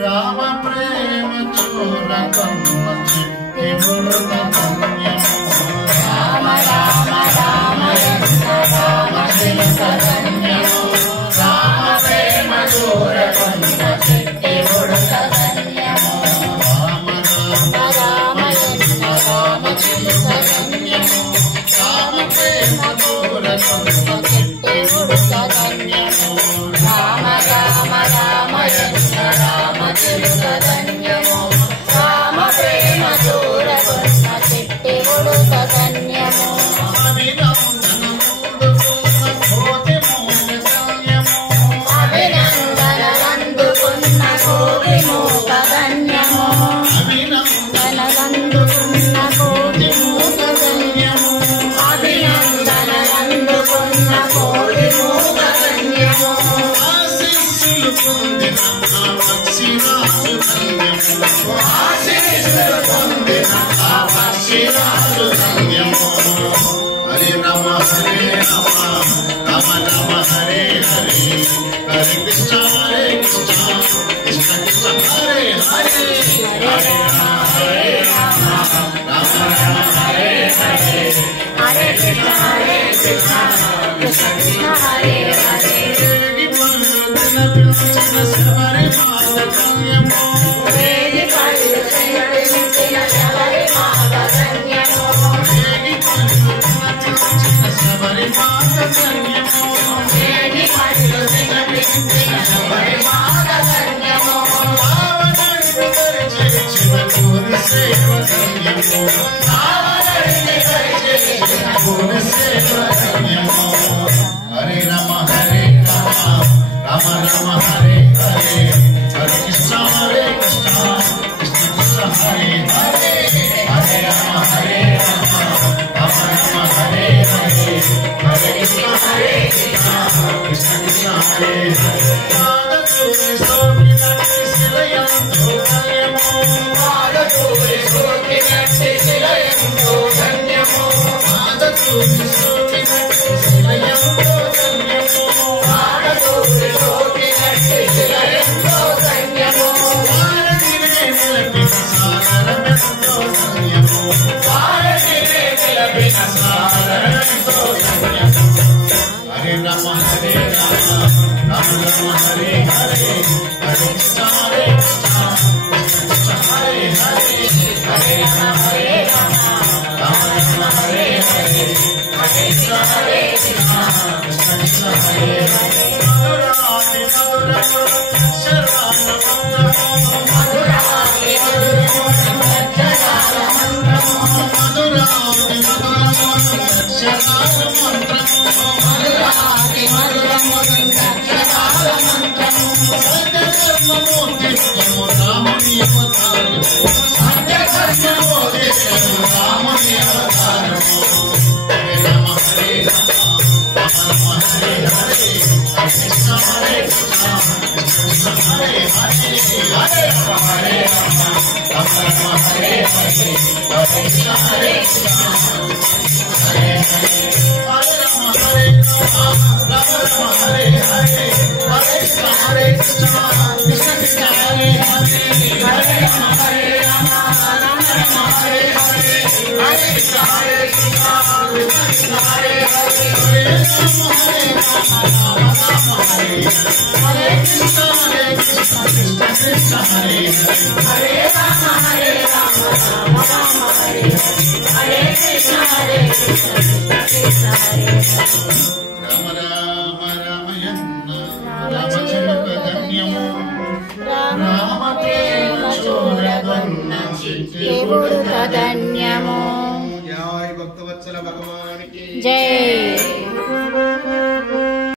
రామ ప్రేమ చూరకమ్మ చిట్టిబుడు ధన్యము రామ రామ రామ రామ చిలుక ధన్యము రామ ప్రేమ చూరకమ్మ చిట్టిబుడు ధన్యము రామ రామ రామ రామ చిలుక ధన్యము రామ ప్రేమ చూరకమ్మ చిట్టిబుడు ధన్యము రామ రామ రామ రామ చిలుక ధన్యము రామ ప్రేమ చూరకమ్మ చిట్టిబుడు ధన్యము అభినందనలందుకున్న కోటి మూక ధన్యము అభినందనలందుకున్న కోటి మూక ధన్యము అభినందనలందుకున్న కోటి మూక ధన్యము ఆశీస్సులు పొందిన ఆ పక్షిరాజు ధన్యము ఆశీస్సులు పొందిన ఆ పక్షిరాజు ధన్యము హరే రామ రామ రామ హరే హరే హరే కృష్ణ కృష్ణ కృష్ణ హరే హరే హరే రామ రామ రామ హరే హరే హరే కృష్ణ కృష్ణ కృష్ణ హరే హరే వేగి పళ్ళు తినపించిన శబరి మాత ధన్యము వేగి పళ్ళు తినపించిన శబరి మాత ధన్యము వేగి పళ్ళు తినపించిన శబరి మాత ధన్యము వేగి పళ్ళు తినపించిన శబరి మాత ధన్యము రావణుడిని పరిచయించిన పూరి సేవ ధన్యము రావణుడిని పరిచయించిన పూరి సేవ ధన్యము హరే రామ రామ రామ హరే హరే హరే కృష్ణ కృష్ణ కృష్ణ హరే హరే హరే రామ రామ రామ హరే హరే హరే కృష్ణ కృష్ణ కృష్ణ హరే హరే పాదచూరి సోకినట్టి శిలయంతో ధన్యము పాదచూరి సోకినట్టి శిలయంతో ధన్యము పాదచూరి సోకినట్టి శిలయంతో ధన్యము పాదచూరి సోకినట్టి శిలయంతో ధన్యము భారతినే నిలపిన సాగరమెంతో ధన్యము భారతినే నిలపిన సాగరమెంతో ధన్యము హరే రామ రామ రామ హరే హరే హరే కృష్ణ కృష్ణ కృష్ణ హరే హరే హరే రామ రామ రామ హరే హరే హరే కృష్ణ కృష్ణ కృష్ణ హరే హరే మధురాతి మధురము శర్వాణ మంత్రము మధురాతి మధురము శర్వాణ మంత్రము మధురాతి మధురము శర్వాణ మంత్రము మధురాతి మధురము శర్వాణ మంత్రము సత్యధర్మమూర్తిత్వము రాముని అవతారము సత్యధర్మమూర్తిత్వము రాముని అవతారము హరే రామ రామ హరే హరే హరే కృష్ణ కృష్ణ కృష్ణ హరే హరే హరే రామ రామ రామ హరే హరే హరే కృష్ణ కృష్ణ హరే హరే హరే రామ రామ రామ హరే హరే హరే కృష్ణ కృష్ణ కృష్ణ హరే హరే హరే రామ రామ రామ హరే హరే హరే కృష్ణ కృష్ణ కృష్ణ హరే హరే హరే రామ రామ రామ హరే హరే కృష్ణ కృష్ణ కృష్ణ హరే హరే హరే రామ రామ రామ హరే హరే కృష్ణ కృష్ణ కృష్ణ హరే హరే రామ రామ రామయన్న రామ చిలుక ధన్యము రామ ప్రేమ చూరగొన్న చిట్టిబుడు ధన్యము జై భక్తవత్సల భగవానికి జై।